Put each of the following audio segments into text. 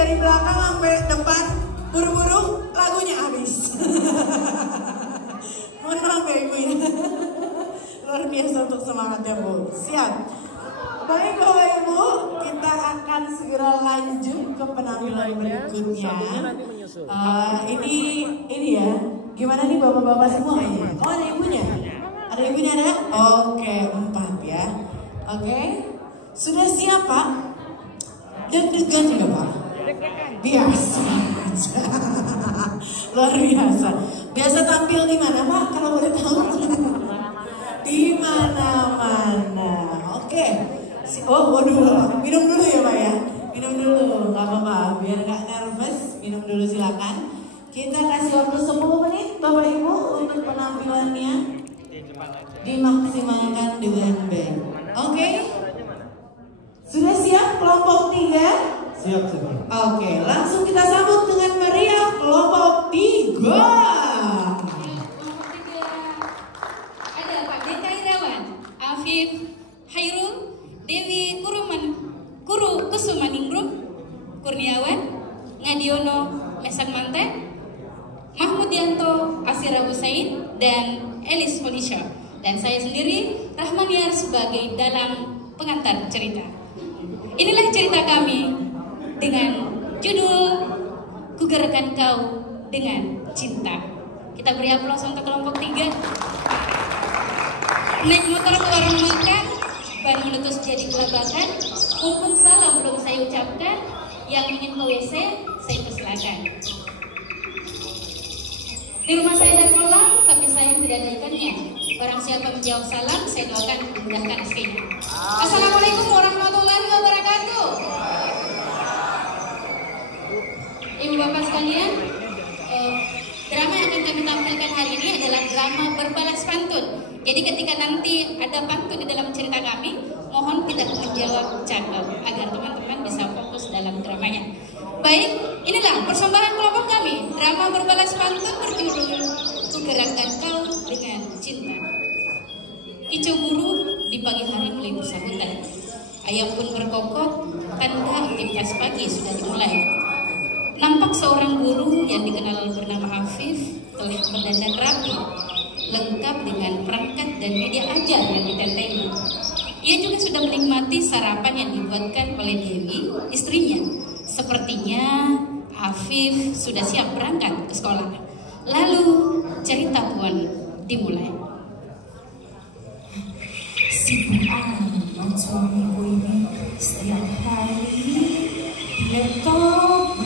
dari belakang sampai depan, buru-buru lagunya habis. Mohon maaf ya Ibu ya. Luar biasa untuk semangatnya Bu. Siap. Baik Bapak Ibu, kita akan segera lanjut ke penampilan berikutnya. Ini ya, gimana nih bapak-bapak semua ya? Oh ada ibunya? Ada ibunya ada? Oke, 4 ya. Oke, sudah siap Pak? Deg-degan ya Pak? Biasa aja. Luar biasa. Biasa tampil di mana Pak? Kalau boleh tahu? Di mana-mana. Oke. Oh, waduh. Minum dulu ya Pak ya. Minum dulu, nggak apa-apa. Biar nggak nervous, minum dulu silakan. Kita kasih waktu 10 menit Bapak Ibu untuk penampilannya dimaksimalkan dengan baik. Oke? Sudah siap kelompok 3? Siap semua. Oke, langsung kita sambut dengan meriah kelompok 3. Ada Pak Deka Irawan, Afif Hairul, Dewi Kuru Kusumaningrum, Kurniawan, Ngadiono Mesak Manten, Mahmud Yanto, Asira Husain, dan Elis Felicia. Dan saya sendiri, Rahmaniar, sebagai dalang pengantar cerita. Inilah cerita kami dengan judul Kugerakkan Kau Dengan Cinta. Kita beri aplaus untuk kelompok 3. Naik motor ke warung makan, ban meletus jadi kelabakan. Mumpung salam belum saya ucapkan, yang ingin ke WC saya persilakan. Di rumah saya ada kolam, tapi saya tidak ada ikannya. Barang siapa menjawab salam, saya doakan dimudahkan rezekinya. Assalamualaikum warahmatullahi wabarakatuh. Ibu bapak sekalian, drama yang akan kami tampilkan hari ini adalah drama berbalas pantun. Jadi ketika nanti ada pantun di dalam cerita kami, mohon tidak menjawab cakap agar teman-teman bisa fokus dalam dramanya. Baik, inilah persembahan kelompok kami. Drama berbalas pantun berjudul Kugerakkan Kau Dengan Cinta. Kicau burung di pagi hari mulai bersahutan. Ayam pun berkokok, tanda aktivitas pagi sudah dimulai. Nampak seorang guru yang dikenal bernama Afif telah berdandan rapi, lengkap dengan perangkat dan media ajar yang ditentengi. Ia juga sudah menikmati sarapan yang dibuatkan oleh Dewi, istrinya. Sepertinya Afif sudah siap berangkat ke sekolah. Lalu cerita pun dimulai. Sibuk amat suamiku ini, setiap hari laptop.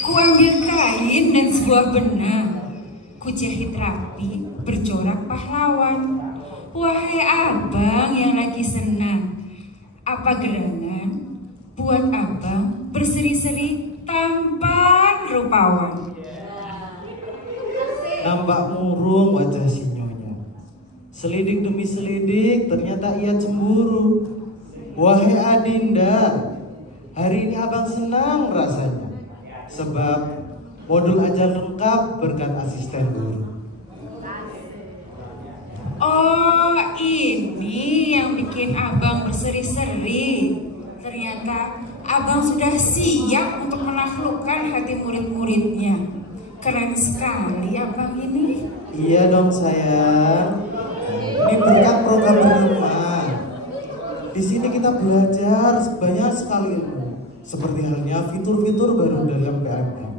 Ku ambil kain dan sebuah benang, ku jahit rapi, bercorak pahlawan. Wahai abang yang lagi senang, apa gerangan buat abang berseri-seri tampan rupawan. Nampak murung wajah si nyonya. Selidik demi selidik, ternyata ia cemburu. Wahai Adinda, hari ini abang senang rasanya, sebab modul ajar lengkap berkat asisten guru. Oh, ini yang bikin abang berseri-seri. Ternyata abang sudah siap untuk menaklukkan hati murid-muridnya. Keren sekali abang ini. Iya dong sayang. Ini berkat program di rumah. Di sini kita belajar banyak sekali ilmu, seperti halnya fitur-fitur baru dalam PMM.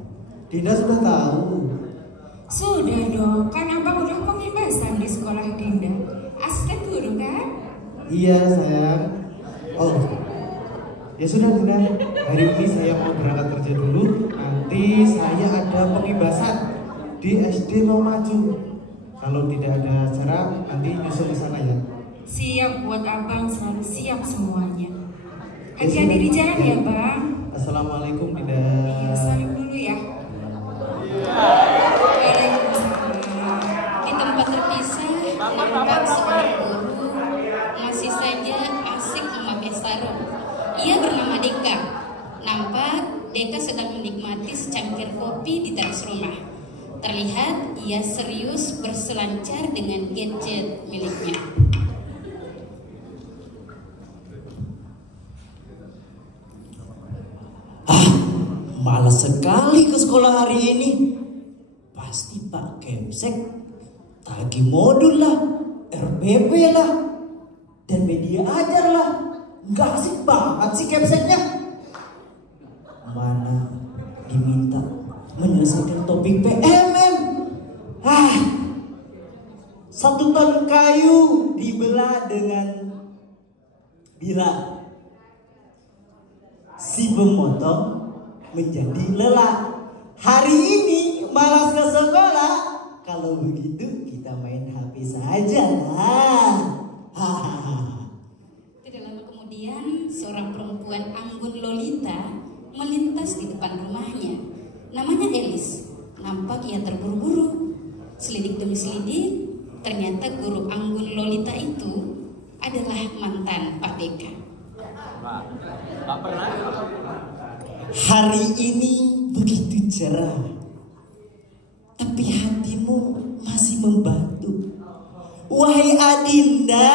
Dinda sudah tahu. Sudah dong, kan abang udah pengibasan di sekolah Dinda. Asisten guru kan? Iya sayang. Oh, ya sudah Dinda. Hari ini saya mau berangkat kerja dulu. Nanti saya ada pengibasan di SD mau maju. Kalau tidak ada acara, nanti nyusul di sana ya. Siap buat abang, selalu siap semuanya. Hati-hati di jalan ya bang. Assalamualaikum Dinda. Iya, salim dulu ya. Di tempat terpisah, nampak seorang guru masih saja asik memakai sarung. Ia bernama Deka. Nampak Deka sedang menikmati secangkir kopi di teras rumah. Terlihat ia serius berselancar dengan gadget miliknya. Malas sekali ke sekolah hari ini. Pasti Pak Kemsek tagih modul lah, RBB lah, dan media ajar lah. Nggak asik banget sih Kemseknya. Mana diminta menyelesaikan topik PMM. Satu ton kayu dibelah dengan bilah. Si pemotong menjadi lelah. Hari ini malas ke sekolah. Kalau begitu kita main HP saja lah. Tidak lama kemudian seorang perempuan anggun lolita melintas di depan rumahnya. Namanya Elis. Nampak ia terburu-buru. Selidik demi selidik, ternyata guru anggun lolita itu adalah mantan Pak Deka. Hari ini begitu cerah, tapi hatimu masih membatu. Wahai Adinda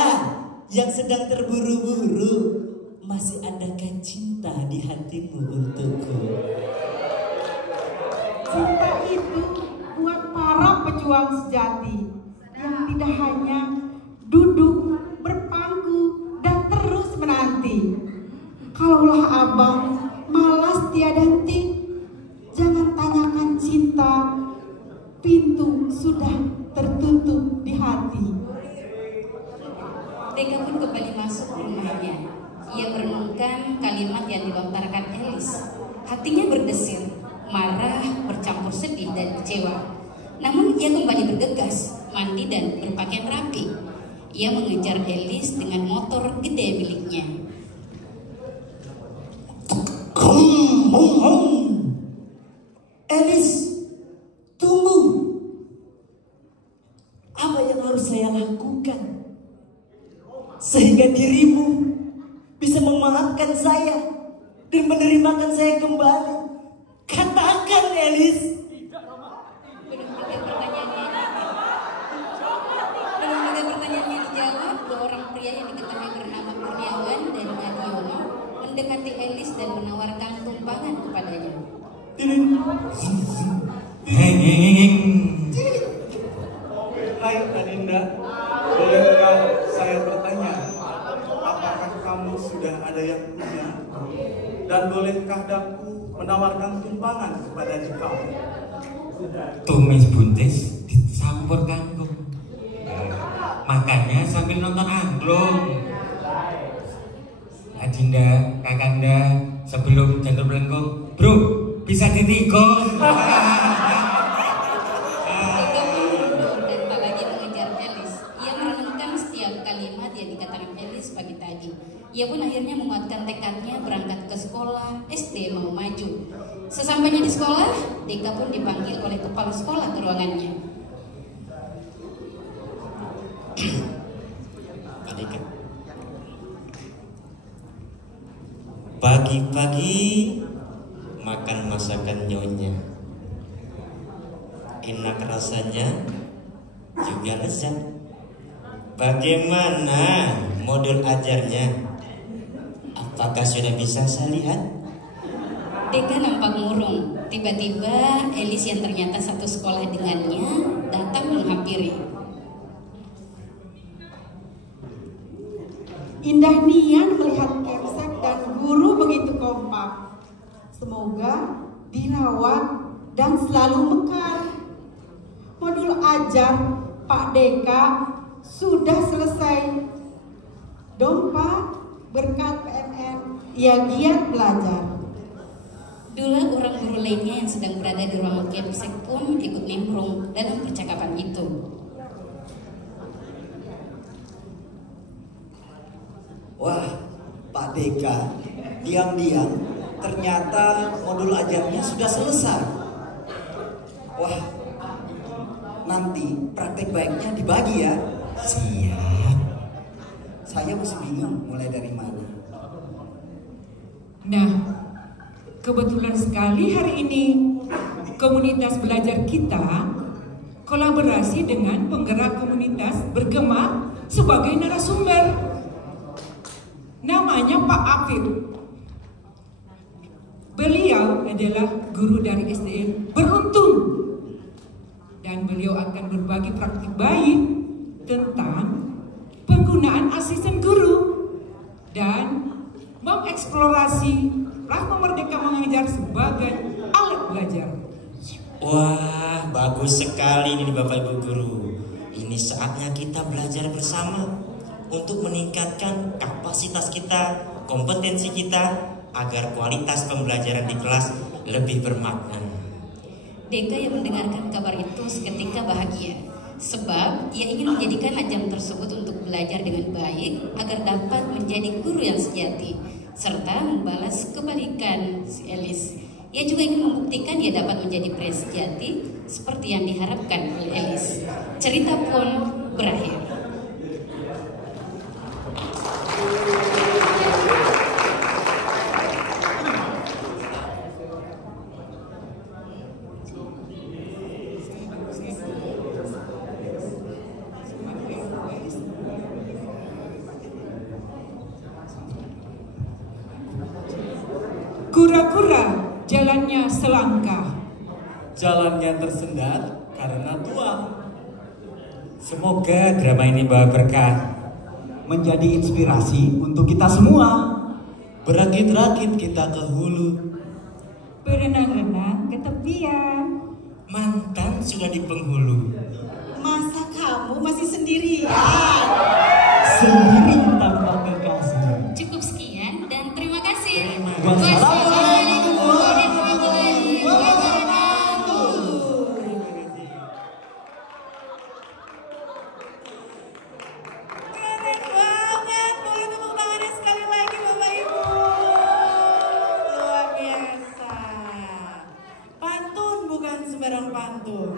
yang sedang terburu-buru, masih adakah cinta di hatimu untukku? Cinta itu buat para pejuang sejati yang tidak hanya duduk, berpangku, dan terus menanti. Kalaulah abang malas tiada henti, jangan tanyakan cinta, pintu sudah tertutup di hati. Deka pun kembali masuk ke rumahnya. Ia merenungkan kalimat yang dilontarkan Elis. Hatinya berdesir, marah, bercampur sedih dan kecewa. Namun ia kembali bergegas, mandi dan berpakaian rapi. Ia mengejar Elis dengan motor gede miliknya. Elis, tunggu. Apa yang harus saya lakukan sehingga dirimu bisa memaafkan saya dan menerimakan saya kembali? Katakan, Elis. Belum pertanyaannya dijawab, dua orang pria yang diketahui bernama Kurniawan dan Adiono mendekati Elis dan menawarkan tumpangan kepadanya. Hai Adinda, bolehkah saya bertanya, apakah kamu sudah ada yang punya? Dan bolehkah daku menawarkan tumpangan kepada kamu? Tumis buntis dicampur kangkung. Makanya sambil nonton angklung. Adinda, Kakanda, sebelum jantung melengkung, bro, bisa ditikung. Dan tak lagi mengejar Elis. Ia merenungkan setiap kalimat yang dikatakan Elis pagi tadi. Ia pun akhirnya menguatkan tekadnya berangkat ke sekolah SD mau maju. Sesampainya di sekolah, Deka pun dipanggil oleh kepala sekolah ke ruangannya. Pak Deka, pagi-pagi makan masakan nyonya. Enak rasanya, juga lezat. Bagaimana modul ajarnya? Apakah sudah bisa saya lihat? Deka nampak murung. Tiba-tiba Elis yang ternyata satu sekolah dengannya datang menghampiri. Indah nian melihat Kemsek dan guru begitu kompak. Semoga dirawat dan selalu mekar. Modul ajar Pak Deka sudah selesai. Dompa berkat PMN ia giat belajar. Dua orang guru lainnya yang sedang berada di ruangan Kemsek pun ikut nimbrung dalam percakapan itu. Wah, Pak Deka, diam-diam ternyata modul ajarnya sudah selesai. Wah, nanti praktek baiknya dibagi ya. Siap. Saya masih bingung mulai dari mana. Nah, kebetulan sekali hari ini komunitas belajar kita kolaborasi dengan penggerak komunitas bergema sebagai narasumber. Namanya Pak Afif. Beliau beliau adalah guru dari SDN beruntung dan beliau akan berbagi praktik baik tentang penggunaan asisten guru dan mengeksplorasi Rahma Merdeka Mengajar sebagai alat belajar. Wah, bagus sekali ini Bapak Ibu Guru. Ini saatnya kita belajar bersama untuk meningkatkan kapasitas kita, kompetensi kita, agar kualitas pembelajaran di kelas lebih bermakna. Deka yang mendengarkan kabar itu seketika bahagia, sebab ia ingin menjadikan ajang tersebut untuk belajar dengan baik agar dapat menjadi guru yang sejati, serta membalas kebalikan si Elis. Ia juga ingin membuktikan ia dapat menjadi pria sejati seperti yang diharapkan oleh Elis. Cerita pun berakhir. Kura-kura jalannya selangkah, Jalannya tersendat karena tua. Semoga drama ini bawa berkah, Menjadi inspirasi untuk kita semua. Berakit-rakit kita ke hulu, berenang-renang ke tepian. mantan sudah di penghulu. Masa kamu masih sendirian? Sendiri tanpa kekasih. Cukup sekian dan terima kasih. Wassalamualaikum warahmatullahi wabarakatuh. Keren banget, boleh tepuk tangannya sekali lagi Bapak Ibu. Luar biasa. Pantun bukan sembarang pantun.